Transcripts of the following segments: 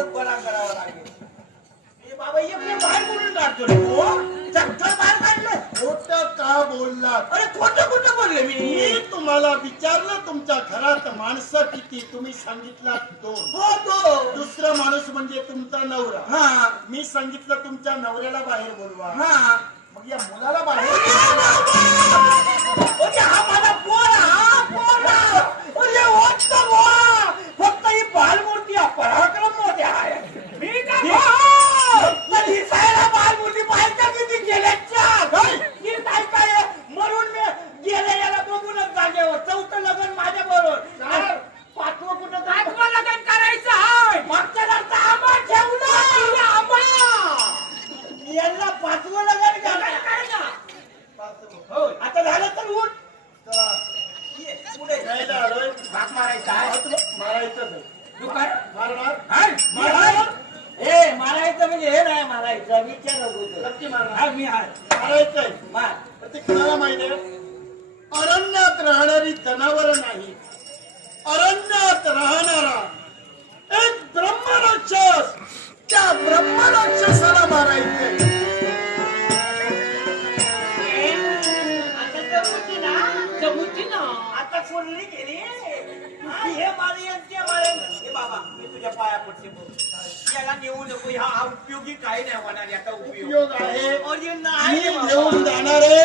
करावा लागेल. ए बाबा एक मी बाहेर बोलून काढतो रे चक्कर बाहेर काढलं. खोटं का बोललात? अरे खोटं खोटं बोलले मी? मी तुम्हाला विचारलं तुमच्या घरात माणसं किती? तुम्ही सांगितलं दोन. हो तो दुसरा माणूस म्हणजे तुमचा नवरा. हा. मी सांगितलं तुमच्या नवऱ्याला बाहेर बोलवा. हा. मग या मुलाला बाहेर ओके हा माझा पोर हा पोर अरे होत तो बुवा. फक्त ही बालमूर्ती हा पराक्रम मोठे आहे मी काय दिसायला बालमूर्ती पाहिजे किती गेल्याच्या ही काय काय मरून मी गेले याला बघूनच जागेवर चौथं लग्न माझ्या बरोबर पाचवं कुठं पाचवं लग्न करायचं आहे मागच्या नंतर आंबा ठेवलं आंबा यांना पाचवं हो आता झालं तर उठ. चला, ये, पुढे. जायला आलोय. भाग मारायचा आहे. हात मारायचं नाही. दुकान मारणार? हाय, मी हाय. ए मारायचं म्हणजे हे नाही मारायचं. विचार नको नक्की मारणार. हा मी हाय. मारायचंय. मार. ते कुणाला माहिती आहे? अरण्यात राहणारी जनावर नाही. अरण्यात राहणारा एक ब्रह्मराक्षस. त्या ब्रह्मराक्षसाला बाबा मी तुझ्या पाया पडते. याला नेऊ नको हा हा उपयोगी काही नाही होणार याचा उपयोग. उपयोग आहे. जाणार आहे.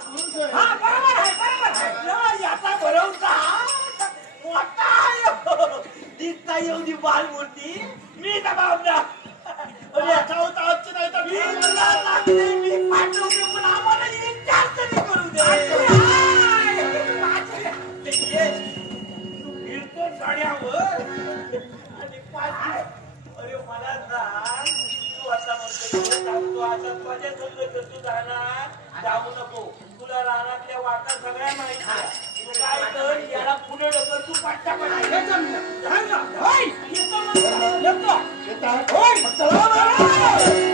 हा, बरोबर आहे, बरोबर आहे. याचा भरवसा मोठा आहे. दिसता एवढी बालमूर्ती मी जबाबदार अरे पाठवत आजची नाही तर मी तुला मी पाठवते, पण आम्हाला विचार तरी करू दे. ते ये. तू फिरतो साड्यावर आणि पाय- अरे मला सांग, तू आता म्हणतो तू सांगतो आता माझ्या संग जर तू जाणार जाऊ नको तुला रानातल्या वाटा सगळ्या माहिती काय कर याला पुढे ढकल तू पट्टा पडा हे जमलं. होय. येतो म्हणतो. येतो. होय. चला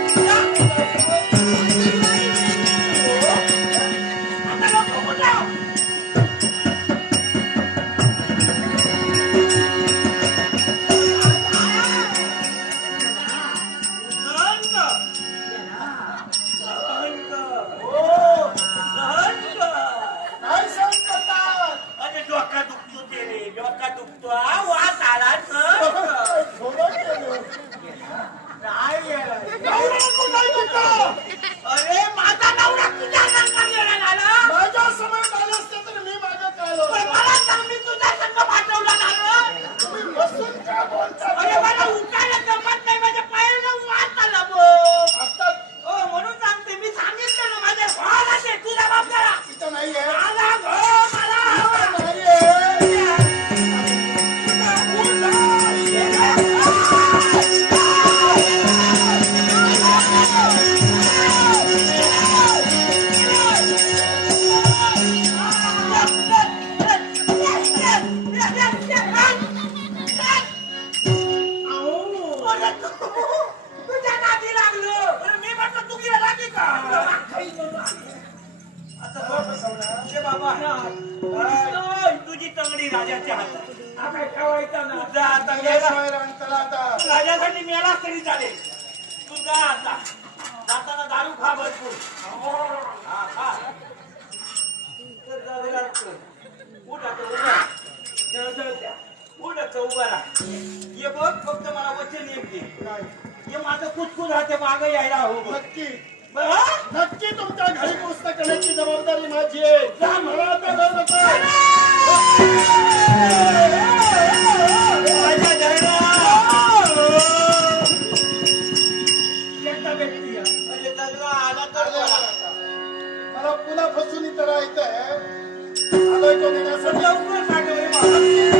तुझी तंगडी राजाच्या हातात तुझा आता आता. राजासाठी मेला तरी चालेल तू जा आता जाताना दारू खा भरपूर हा, खा. तर जावे लागतं. उठ आता, उभा. द्या. उठ आता, उभा राहा. ये बघ फक्त मला वचन एक दे? हे माझं कुचकुच राहते मागं यायला हो बघ. नक्की? नक्की तुमच्या घरी पोचता करण्याची जबाबदारी माझी आहे जा मला आता. एकटा व्यक्ती आहे. मला पुन्हा फसून इथं राहायचंय आलोय तो नेण्यासाठी लवकर पाठव रे बाबा.